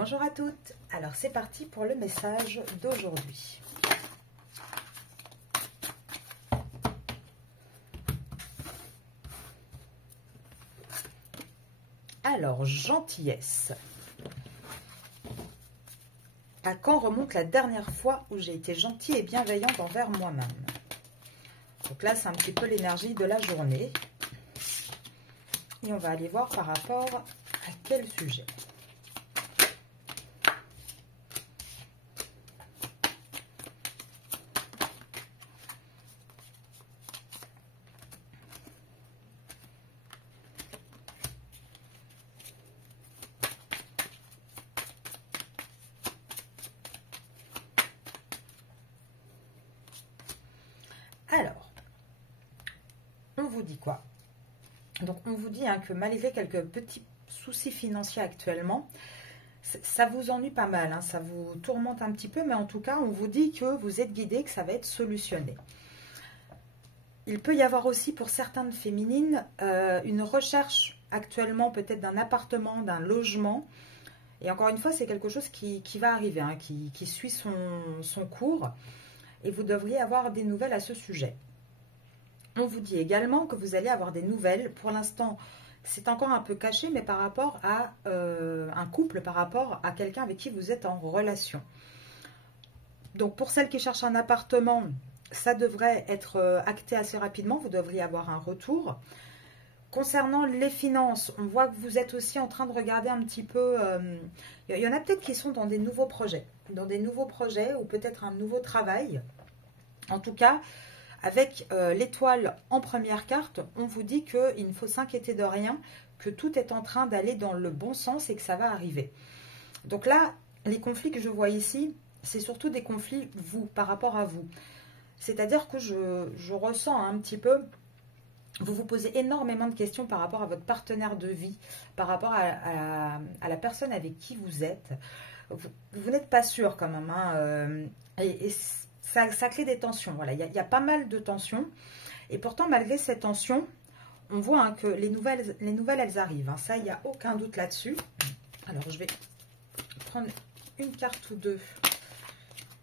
Bonjour à toutes, alors c'est parti pour le message d'aujourd'hui. Alors, gentillesse. À quand remonte la dernière fois où j'ai été gentille et bienveillante envers moi-même? Donc là, c'est un petit peu l'énergie de la journée. Et on va aller voir par rapport à quel sujet. Alors, on vous dit quoi? Donc, on vous dit que malgré quelques petits soucis financiers actuellement, ça vous ennuie pas mal, ça vous tourmente un petit peu, mais en tout cas, on vous dit que vous êtes guidé, que ça va être solutionné. Il peut y avoir aussi pour certaines féminines une recherche actuellement peut-être d'un appartement, d'un logement. Et encore une fois, c'est quelque chose qui va arriver, qui suit son cours. Et vous devriez avoir des nouvelles à ce sujet. On vous dit également que vous allez avoir des nouvelles. Pour l'instant, c'est encore un peu caché, mais par rapport à un couple, par rapport à quelqu'un avec qui vous êtes en relation. Donc, pour celles qui cherchent un appartement, ça devrait être acté assez rapidement. Vous devriez avoir un retour. Concernant les finances, on voit que vous êtes aussi en train de regarder un petit peu... il y en a peut-être qui sont dans des nouveaux projets. Dans des nouveaux projets ou peut-être un nouveau travail. En tout cas, avec l'étoile en première carte, on vous dit qu'il ne faut s'inquiéter de rien, que tout est en train d'aller dans le bon sens et que ça va arriver. Donc là, les conflits que je vois ici, c'est surtout des conflits, vous, par rapport à vous. C'est-à-dire que je ressens un petit peu... Vous vous posez énormément de questions par rapport à votre partenaire de vie, par rapport à la personne avec qui vous êtes. Vous n'êtes pas sûr quand même. Et ça crée des tensions. Voilà, il y a pas mal de tensions. Et pourtant, malgré ces tensions, on voit que les nouvelles, elles arrivent. Ça, il n'y a aucun doute là-dessus. Alors, je vais prendre une carte ou deux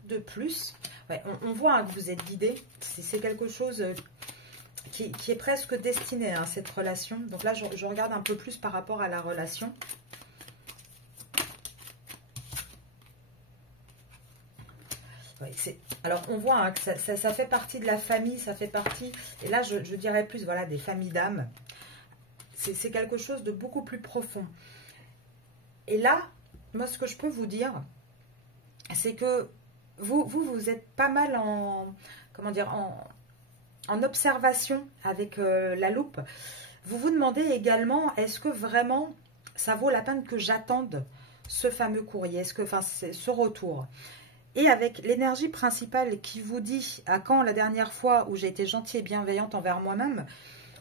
de plus. Ouais, on voit que vous êtes guidé. C'est quelque chose... Qui est presque destiné à cette relation. Donc là, je regarde un peu plus par rapport à la relation. Ouais, alors, on voit que ça fait partie de la famille, ça fait partie... Et là, je dirais plus, voilà, des familles d'âmes. C'est quelque chose de beaucoup plus profond. Et là, moi, ce que je peux vous dire, c'est que vous êtes pas mal en... Comment dire, en observation avec la loupe. Vous vous demandez également, est-ce que vraiment ça vaut la peine que j'attende ce fameux courrier, ce retour? Et avec l'énergie principale qui vous dit à quand la dernière fois où j'ai été gentille et bienveillante envers moi-même,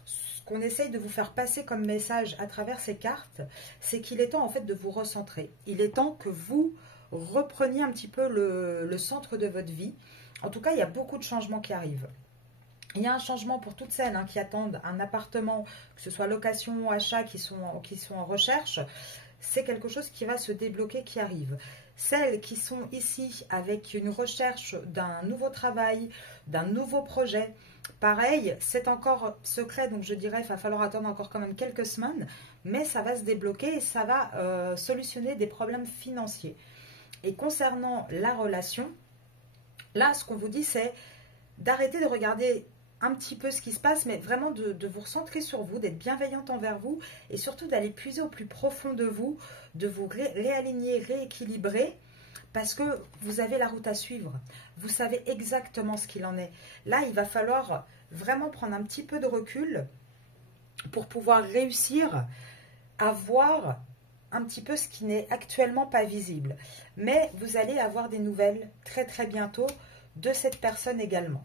ce qu'on essaye de vous faire passer comme message à travers ces cartes, c'est qu'il est temps en fait de vous recentrer. Il est temps que vous repreniez un petit peu le centre de votre vie. En tout cas, il y a beaucoup de changements qui arrivent. Il y a un changement pour toutes celles qui attendent un appartement, que ce soit location ou achat, qui sont en recherche. C'est quelque chose qui va se débloquer, qui arrive. Celles qui sont ici avec une recherche d'un nouveau travail, d'un nouveau projet, pareil, c'est encore secret, donc je dirais qu'il va falloir attendre encore quand même quelques semaines, mais ça va se débloquer et ça va solutionner des problèmes financiers. Et concernant la relation, là, ce qu'on vous dit, c'est d'arrêter de regarder un petit peu ce qui se passe, mais vraiment de vous recentrer sur vous, d'être bienveillante envers vous et surtout d'aller puiser au plus profond de vous réaligner, rééquilibrer parce que vous avez la route à suivre. Vous savez exactement ce qu'il en est. Là, il va falloir vraiment prendre un petit peu de recul pour pouvoir réussir à voir un petit peu ce qui n'est actuellement pas visible. Mais vous allez avoir des nouvelles très très bientôt de cette personne également.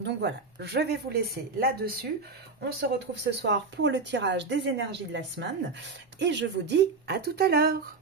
Donc voilà, je vais vous laisser là-dessus. On se retrouve ce soir pour le tirage des énergies de la semaine. Et je vous dis à tout à l'heure.